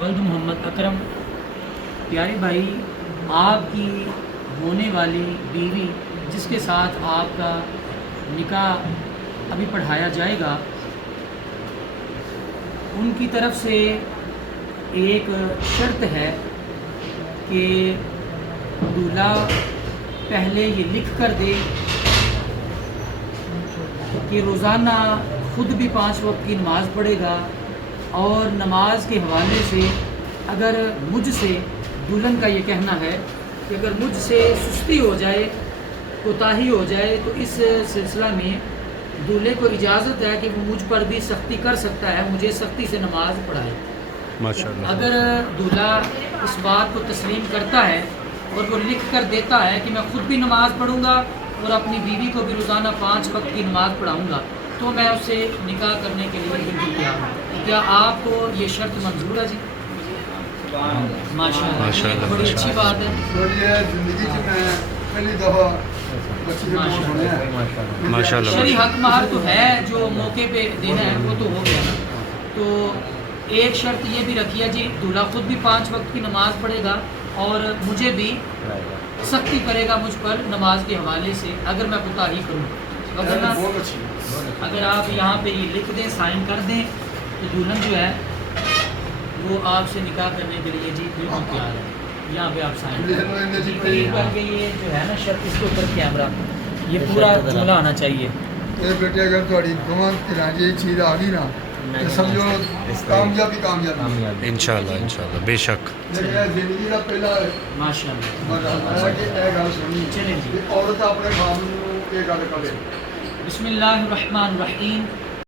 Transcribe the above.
वल्द मोहम्मद अकरम। प्यारे भाई, आपकी होने वाली बीवी जिसके साथ आपका निकाह अभी पढ़ाया जाएगा, उनकी तरफ से एक शर्त है कि दूल्हा पहले ये लिख कर दे कि रोज़ाना ख़ुद भी 5 वक्त की नमाज़ पढ़ेगा और नमाज के हवाले से अगर मुझसे, दुल्हन का ये कहना है कि अगर मुझसे सुस्ती हो जाए, कोताही हो जाए, तो इस सिलसिला में दूल्हे को इजाज़त है कि वो मुझ पर भी सख्ती कर सकता है, मुझे सख्ती से नमाज पढ़ाए। माशाअल्लाह। अगर दूल्हा इस बात को तस्लीम करता है और वो लिख कर देता है कि मैं ख़ुद भी नमाज़ पढ़ूँगा और अपनी बीवी को भी रोज़ाना 5 वक्त की नमाज़ पढ़ाऊँगा, तो मैं उससे निकाह करने के लिए बिल्कुल तैयार हूँ। क्या आपको ये शर्त मंजूर है जी? माशाअल्लाह, बड़ी अच्छी बात है। माशाअल्लाह। शरई हक महर तो है, जो मौके पे देना है वो तो हो गया ना। तो एक शर्त ये भी रखी है जी, दूल्हा खुद भी 5 वक्त की नमाज़ पढ़ेगा और मुझे भी सख्ती करेगा मुझ पर नमाज के हवाले से अगर मैं कोताही करूँ। वरना अगर आप यहाँ पे ये लिख दें, साइन कर दें, तो दुल्हन जो है वो आपसे निकाह करने के लिए जी बिल्कुल तैयार है। यहाँ पे आप साइन करके ये जो है ना शर्त, इसके ऊपर कैमरा, ये पूरा जुमला आना चाहिए। ये बेटे अगर थोड़ी घुमा ये चीज़ आ गई ना तो समझो कामयाबी इंशाअल्लाह इंशाअल्लाह बेशक। जिंदगी का पहला माशाअल्लाह। चलें जी, औरत अपने खान ये गल करे। बिस्मिल्लाहिर्रहमानिर्रहीम।